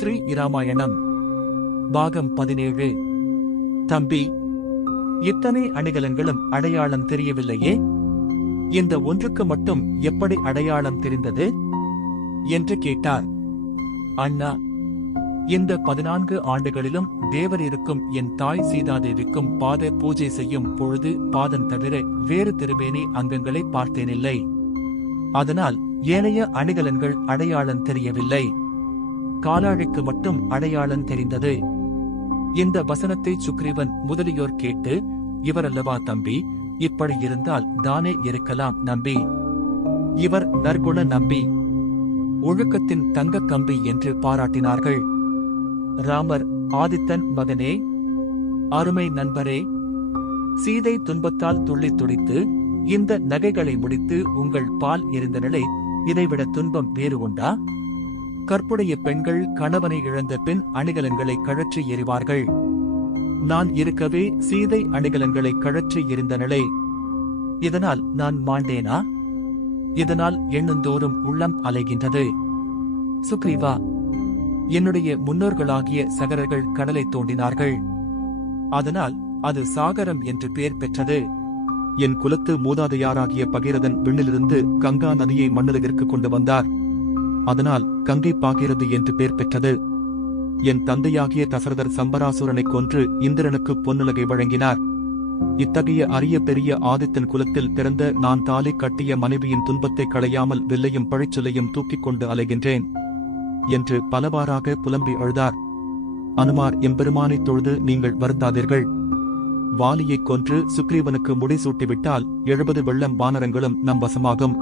ஸ்ரீ இராமாயணம் பாகம் 17. தம்பி, இத்தனை அணிகலன்களும் அடையாளம் தெரியவில்லையே, இந்த ஒன்றுக்கு மட்டும் எப்படி அடையாளம் தெரிந்தது என்று கேட்டார். அண்ணா, இந்த 14 ஆண்டுகளிலும் தேவர் இருக்கும் என் தாய் சீதாதேவிக்கும் பாத பூஜை செய்யும் பொழுது பாதம் தவிர வேறு திருமேனி அங்கங்களை பார்த்தேனில்லை. அதனால் ஏனைய அணிகலன்கள் அடையாளம் தெரியவில்லை. காலாழைக்கு மட்டும் அடையாளம் தெரிந்தது. இந்த வசனத்தை சுக்ரீவன் முதலியோர் கேட்டு, இவரல்லவா தம்பி, இப்படி இருந்தால் தானே இருக்கலாம் நம்பி, இவர் நற்குண நம்பி, ஒழுக்கத்தின் தங்க கம்பி என்று பாராட்டினார்கள். ராமர், ஆதித்தன் மகனே, அருமை நண்பரே, சீதை துன்பத்தால் துள்ளி துடித்து இந்த நகைகளை முடித்து உங்கள் பால் எரிந்தனளே, இதைவிட துன்பம் வேறு உண்டா? கற்புடைய பெண்கள் கணவனை இழந்த பின் அணிகலன்களை கழற்றி எறிவார்கள். நான் இருக்கவே சீதை அணிகலன்களை கழற்றி எறிந்தனளே, இதனால் நான் மாண்டேனா? இதனால் எண்ணுந்தோறும் உள்ளம் அலைகின்றது. சுக்ரீவா, என்னுடைய முன்னோர்களாகிய சகரர்கள் கடலை தோண்டினார்கள். அதனால் அது சாகரம் என்று பெயர் பெற்றது. என் குலத்து மூதாதையாராகிய பகீரதன் விண்ணிலிருந்து கங்கா நதியை மண்ணுலகிற்கு கொண்டு வந்தார். அதனால் கங்கை பாகிறது என்று பெயர் பெற்றது. என் தந்தையாகிய தசரதர் சம்பராசுரனை கொன்று இந்திரனுக்கு பொன்னுலகை வழங்கினார். இத்தகைய அரிய பெரிய ஆதித்தன் குலத்தில் பிறந்த நான் தாலி கட்டிய மனைவியின் துன்பத்தை களையாமல் வில்லையும் பழிச்சொல்லையும் தூக்கிக் கொண்டு அலைகின்றேன் என்று பலவாறாக புலம்பி அழுதார். அனுமார், எம்பெருமானைத் தொழுது நீங்கள் வருந்தாதீர்கள். வாலியைக் கொன்று சுக்ரீவனுக்கு முடிசூட்டிவிட்டால் 70 வெள்ளம் வானரங்களும் நம் வசமாகும்.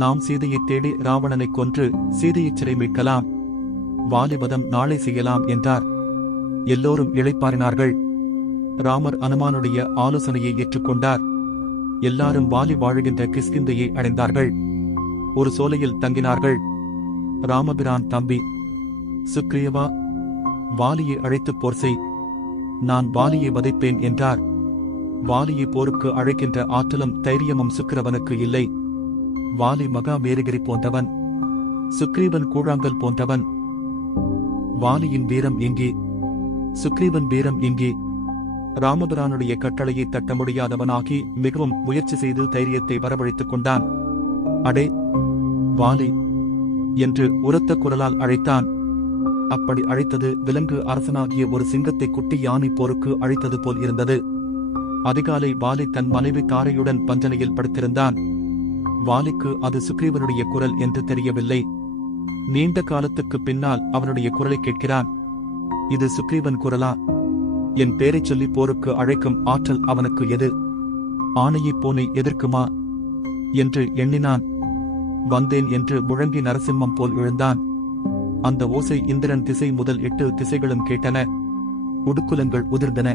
நாம் சீதையைத் தேடி ராவணனைக் கொன்று சீதையைச் சிறை மீட்கலாம். வாலிவதம் நாளை செய்யலாம் என்றார். எல்லோரும் இளைப்பாறினார்கள். ராமர் அனுமானுடைய ஆலோசனையை ஏற்றுக்கொண்டார். எல்லாரும் வாலி வாழுகின்ற கிஷ்கிந்தையை அடைந்தார்கள். ஒரு சோலையில் தங்கினார்கள். ராமபிரான், தம்பி சுக்ரீவா, வாலியை அழைத்துப் போர் செய், நான் வாலியை வதைப்பேன் என்றார். வாலியை போருக்கு அழைக்கின்ற ஆற்றலும் தைரியமும் சுக்கிரவனுக்கு இல்லை. வாலி மகா மேருகிரி போன்றவன், சுக்ரீவன் கூழாங்கல் போன்றவன். வாலியின் வீரம் எங்கே? சுக்ரீவன் வீரம் எங்கே? ராமபிரானுடைய கட்டளையை தட்ட முடியாதவனாகி மிகவும் முயற்சி செய்து தைரியத்தை வரவழைத்துக் கொண்டான். அடே வாலி என்று உரத்த குரலால் அழைத்தான். அப்படி அழைத்தது விலங்கு அரசனாகிய ஒரு சிங்கத்தை குட்டி யானை போருக்கு அழைத்தது போல் இருந்தது. அதிகாலை வாலி தன் மனைவி தாரையுடன் பஞ்சனையில் படுத்திருந்தான். வாலிக்கு அது சுக்ரீவனுடைய குரல் என்று தெரியவில்லை. நீண்ட காலத்துக்கு பின்னால் அவனுடைய குரலை கேட்கிறான். இது சுக்ரீவன் குரலா? என் பேரைச் சொல்லி போருக்கு அழைக்கும் ஆற்றல் அவனுக்கு எது? ஆணையை பூனை எதிர்க்குமா என்று எண்ணினான். வந்தேன் என்று முழங்கி நரசிம்மம் போல் எழுந்தான். அந்த ஓசை இந்திரன் திசை முதல் 8 திசைகளும் கேட்டன. உடுக்குலங்கள் உதிர்ந்தன,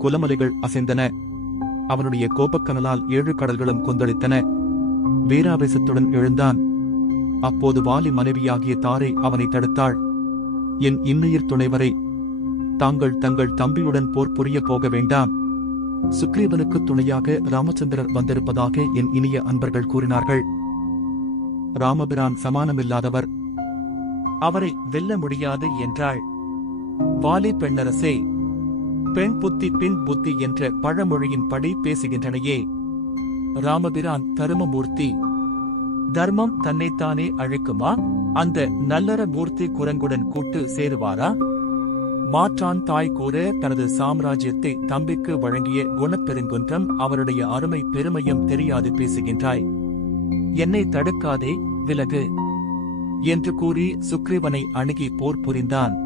குலமலைகள் அசைந்தன. அவனுடைய கோபக்கனலால் 7 கடல்களும் கொந்தளித்தன. வீராவேசத்துடன் எழுந்தான். அப்போது வாலி மனைவியாகிய தாரை அவனை தடுத்தாள். என் இன்னுயிர் துணைவரை, தாங்கள் தங்கள் தம்பியுடன் போர் புரிய போக வேண்டாம். சுக்ரீவனுக்கு துணையாக ராமச்சந்திரர் வந்திருப்பதாக என் இனிய அன்பர்கள் கூறினார்கள். ராமபிரான் சமானமில்லாதவர், அவரை வெல்ல முடியாது என்றாள். வாலி, பெண்ணரசே, பெண் புத்தி பின் புத்தி என்ற பழமொழியின்படி பேசுகின்றனையே. ராமபிரான் தருமமூர்த்தி. தர்மம் தன்னைத்தானே அழைக்குமா? அந்த நல்லற மூர்த்தி குரங்குடன் கூட்டு சேருவாரா? மாற்றான் தாய் கூற தனது சாம்ராஜ்யத்தை தம்பிக்கு வழங்கிய குணப்பெருங்குன்றம் அவருடைய அருமை பெருமையும் தெரியாது பேசுகின்றாய். என்னை தடுக்காதே, விலகு என்று கூறி சுக்ரீவனை அணுகி போர் புரிந்தான்.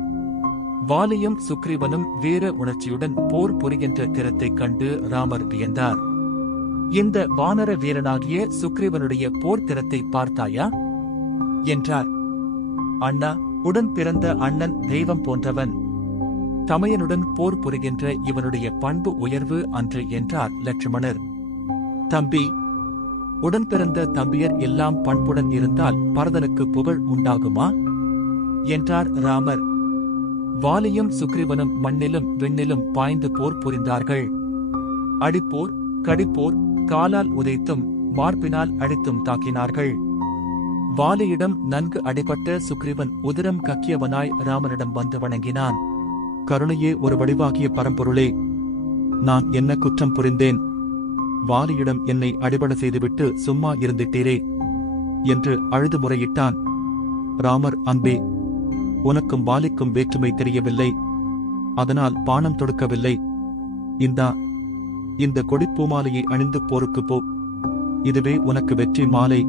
வாலியும் சுக்ரீவனும் வீர உணர்ச்சியுடன் போர் புரிகின்ற திறத்தைக் கண்டு ராமர் வியந்தார். இந்த வானர வீரனாகிய சுக்ரீவனுடைய போர் திறத்தை பார்த்தாயா என்றார். அண்ணா, உடன் பிறந்த அண்ணன் தெய்வம் போன்றவன். தமையனுடன் போர் புரிகின்ற இவனுடைய பண்பு உயர்வு அன்று என்றார் லட்சுமணர். தம்பி, உடன் பிறந்த தம்பியர் எல்லாம் பண்புடன் இருந்தால் பரதனுக்கு புகழ் உண்டாகுமா என்றார் ராமர். வாலியும் சுக்ரீவனும் மண்ணிலும் விண்ணிலும் பாய்ந்து போர் புரிந்தார்கள். அடிப்போர், கடிப்போர், காலால் உதைத்தும் மார்பினால் அடித்தும் தாக்கினார்கள். வாலியிடம் நன்கு அடிபட்ட சுக்ரீவன் உதிரம் கக்கியவனாய் ராமனிடம் வந்து வணங்கினான். கருணையே ஒரு வடிவாகிய பரம்பொருளே, நான் என்ன குற்றம் புரிந்தேன்? வாலியிடம் என்னை அடிபட செய்துவிட்டு சும்மா இருந்துட்டீரே என்று அழுது முறையிட்டான். ராமர், அன்பே, உனக்கும் வாலிக்கும் வேற்றுமை தெரியவில்லை, அதனால் பானம் தொடுக்கவில்லை. இந்த கொடிப்பூமாலையை அணிந்து போருக்கு போ. இதுவே உனக்கு வெற்றி மாலை.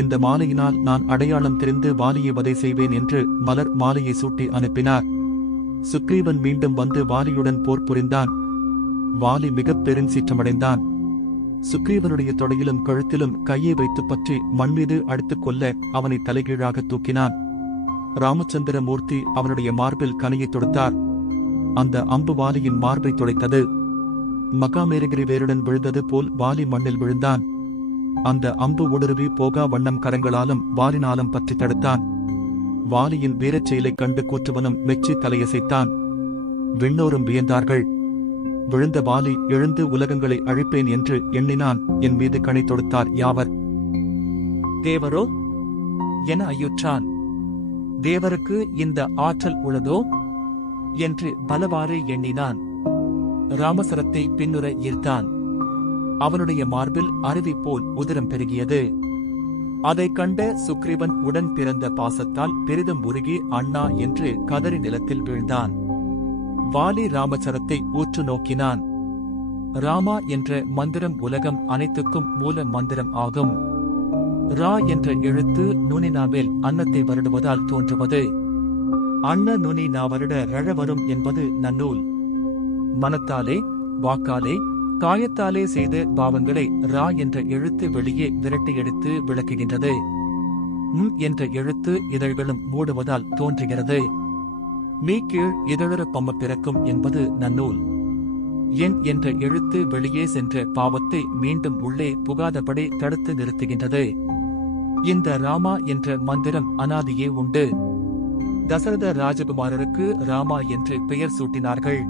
இந்த மாலையினால் நான் அடையாளம் தெரிந்து வாலியை வதை செய்வேன் என்று மலர் மாலையை சூட்டி அனுப்பினார். சுக்ரீவன் மீண்டும் வந்து வாலியுடன் போர் புரிந்தான். வாலி மிகப் பெருஞ்சீற்றமடைந்தான். சுக்ரீவனுடைய தொடையிலும் கழுத்திலும் கையை வைத்து பற்றி மண்மீது அடித்துக் கொள்ள அவனை தலைகீழாக தூக்கினான். ராமச்சந்திரமூர்த்தி அவனுடைய மார்பில் கனையை தொடுத்தார். அந்த அம்பு வாலியின் மார்பை துளைத்தது. மகாமேருகிரி வேருடன் விழுந்தது போல் வாலி மண்ணில் விழுந்தான். அந்த அம்பு ஊடுருவி போகா வண்ணம் கரங்களாலும் வாலினாலும் பற்றி தடுத்தான். வாலியின் வீரச் செயலைக் கண்டு கூற்றுவனும் மெச்சி தலையசைத்தான். விண்ணோரும் வியந்தார்கள். விழுந்த வாலி எழுந்து உலகங்களை அழிப்பேன் என்று எண்ணினான். என் மீது கணை தொடுத்தார் யாவர்? தேவரோ என ஐயுற்றான். தேவருக்கு இந்த ஆற்றல் உள்ளதோ என்று பலவாறு எண்ணினான். ராமசரத்தை பின்னுர ஈர்த்தான். அவனுடைய மார்பில் அருவி போல் உதிரம் பெருகியது. அதைக் கண்ட சுக்ரீவன் உடன் பிறந்த பாசத்தால் பெரிதும் உருகி அண்ணா என்று கதறி நிலத்தில் வீழ்ந்தான். வாலி ராமச்சரத்தை ஊற்று நோக்கினான். ராமா என்ற மந்திரம் உலகம் அனைத்துக்கும் மூல மந்திரம் ஆகும். ரா என்ற எழுத்து நுனினாவில் அன்னத்தை வருடுவதால் தோன்றுவது. அன்ன நுனி நாவருட ரழ வரும் என்பது நன்னூல். மனத்தாலே, வாக்காலே, காயத்தாலே செய்த பாவங்களை ரா என்ற எழுத்து வெளியே விரட்டி எடுத்து விளக்குகின்றது. என்ற எழுத்து இதழ்களும் மூடுவதால் தோன்றுகிறது. மீ கீழ் இதழற பம்ம பிறக்கும் என்பது நன்னூல். என் என்ற எழுத்து வெளியே சென்ற பாவத்தை மீண்டும் உள்ளே புகாதபடி தடுத்து நிறுத்துகின்றது. இந்த ராமா என்ற மந்திரம் அனாதியே உண்டு. தசரத ராஜகுமாரருக்கு ராமா என்று பெயர் சூட்டினார்கள்.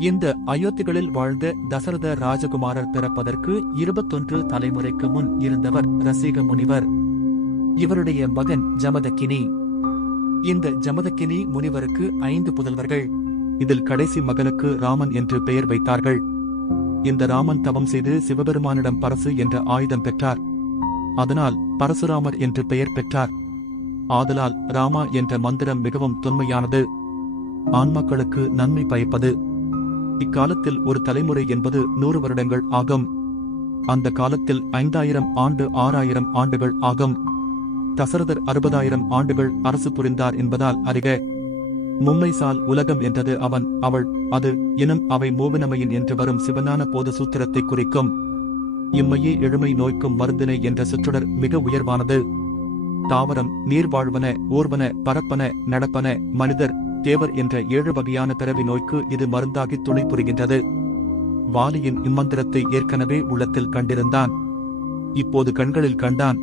இந்த அயோத்திகளில் வாழ்ந்த தசரத ராஜகுமாரர் பிறப்பதற்கு 21 தலைமுறைக்கு முன் இருந்தவர் ரசிக முனிவர். இவருடைய மகன் ஜமதக்கினி. இந்த ஜமதக்கினி முனிவருக்கு 5 புதல்வர்கள். இதில் கடைசி மகனுக்கு ராமன் என்று பெயர் வைத்தார்கள். இந்த ராமன் தவம் செய்து சிவபெருமானிடம் பரசு என்ற ஆயுதம் பெற்றார். அதனால் பரசுராமர் என்று பெயர் பெற்றார். ஆதலால் ராமா என்ற மந்திரம் மிகவும் தொன்மையானது. ஆன்மாக்களுக்கு நன்மை பயப்பது. இக்காலத்தில் ஒரு தலைமுறை என்பது 100 வருடங்கள் ஆகும். அந்த காலத்தில் 5000 ஆண்டு 6000 ஆண்டுகள் ஆகும். தசரதர் 60,000 ஆண்டுகள் அரசு புரிந்தார் என்பதால் அறிக. மும்மைசால் உலகம் என்றது அவன், அவள், அது எனும் அவை மூவினமையின் என்று வரும் சிவஞான போத சூத்திரத்தை குறிக்கும். இம்மையே எழுமை நோய்க்கும் மருந்தினை என்ற சுற்றுடர் மிக உயர்வானது. தாவரம், நீர்வாழ்வன, ஊர்வன, பரப்பன, நடப்பன, மனிதர், தேவர் என்ற 7 வகையான பிறவி நோய்க்கு இது மருந்தாகி துணை புரிகின்றது. வாலியின் இம்மந்திரத்தை ஏற்கனவே உள்ளத்தில் கண்டிருந்தான். இப்போது கண்களில் கண்டான்.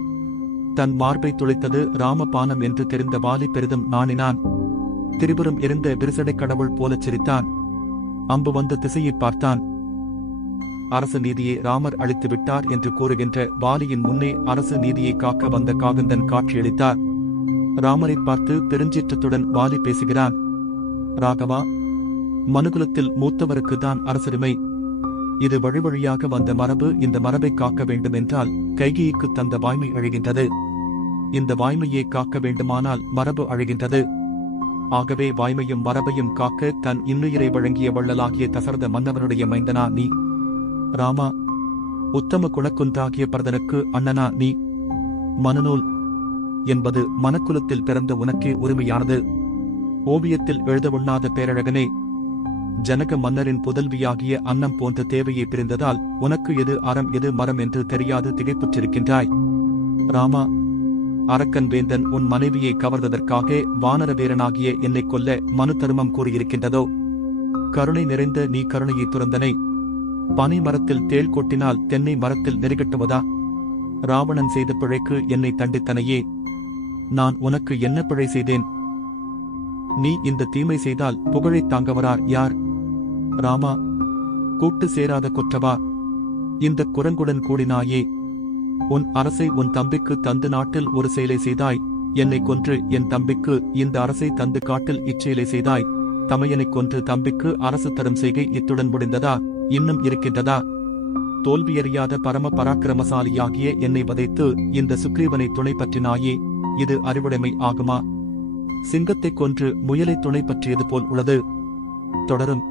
தன் மார்பை துளைத்தது ராமபானம் என்று தெரிந்த வாலி பெரிதும் நாணினான். திரிபுரம் எரிந்த விரிசடை கடவுள் போலச் சிரித்தான். அம்பு வந்த திசையை பார்த்தான். அரசு நீதியை ராமர் அளித்து விட்டார் என்று கூறுகின்ற வாலியின் முன்னே அரசு நீதியை காக்க வந்த காகந்தன் காட்சியளித்தார். ராமரை பார்த்து பெருஞ்சீற்றத்துடன் வாலி பேசுகிறான். ராகவா, மனுகுலத்தில் மூத்தவருக்குதான் அரசுரிமை. இது வழி வழியாக வந்த மரபு. இந்த மரபை காக்க வேண்டுமென்றால் கைகேயிக்கு தந்த வாய்மை அழிகின்றது. இந்த வாய்மையை காக்க வேண்டுமானால் மரபு அழிகின்றது. ஆகவே வாய்மையும் மரபையும் காக்க தன் இன்னுயிரை வழங்கிய வள்ளலாகிய தசரத மன்னவனுடைய மைந்தனா நீ. ராமா, உத்தம குணக்குன்றாகிய பரதனுக்கு அண்ணனா நீ. மனுநூல் என்பது மனக்குலத்தில் பிறந்த உனக்கே உரிமையானது. ஓவியத்தில் எழுத உண்ணாத பேரழகனே, ஜனக மன்னரின் புதல்வியாகிய அன்னம் போன்ற தேவையை பிரிந்ததால் உனக்கு எது அறம் எது மரம் என்று தெரியாது திகைப்புற்றிருக்கின்றாய். ராமா, அரக்கன் வேந்தன் உன் மனைவியை கவர்ந்ததற்காக வானர வீரனாகிய என்னை கொல்ல மனு தருமம் கூறியிருக்கின்றதோ? கருணை நிறைந்த நீ கருணையை துறந்தனை. பனை மரத்தில் தேள் கொட்டினால் தென்னை மரத்தில் நெறிகட்டுவதா? ராவணன் செய்த பிழைக்கு என்னை தண்டித்தனையே. நான் உனக்கு என்ன பிழை செய்தேன்? நீ இந்த தீமை செய்தால் புகழைத் தாங்கவரார் யார்? ராமா, கூட்டு சேராத குற்றவா, இந்த குரங்குடன் கூடினாயே. உன் அரசை உன் தம்பிக்கு தந்து நாட்டில் ஒரு செயலை செய்தாய், என்னை கொன்று என் தம்பிக்கு இந்த அரசை தந்து காட்டில் இச்செயலை செய்தாய். தமையனைக் கொன்று தம்பிக்கு அரசு தரும் செய்கை இத்துடன் முடிந்ததா, இன்னும் இருக்கின்றதா? தோல்வியறியாத பரம பராக்கிரமசாலியாகிய என்னை வதைத்து இந்த சுக்ரீவனை துணை பற்றினாயே, இது அறிவுடைமை ஆகுமா? சிங்கத்தைக் கொன்று முயலை துணை பற்றியது போல் உள்ளது. தொடரும்.